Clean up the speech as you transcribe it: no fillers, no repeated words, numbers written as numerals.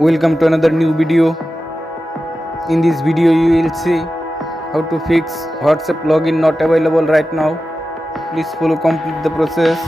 Welcome to another new video. In this video you will see how to fix WhatsApp login not available right now. Please follow complete the process.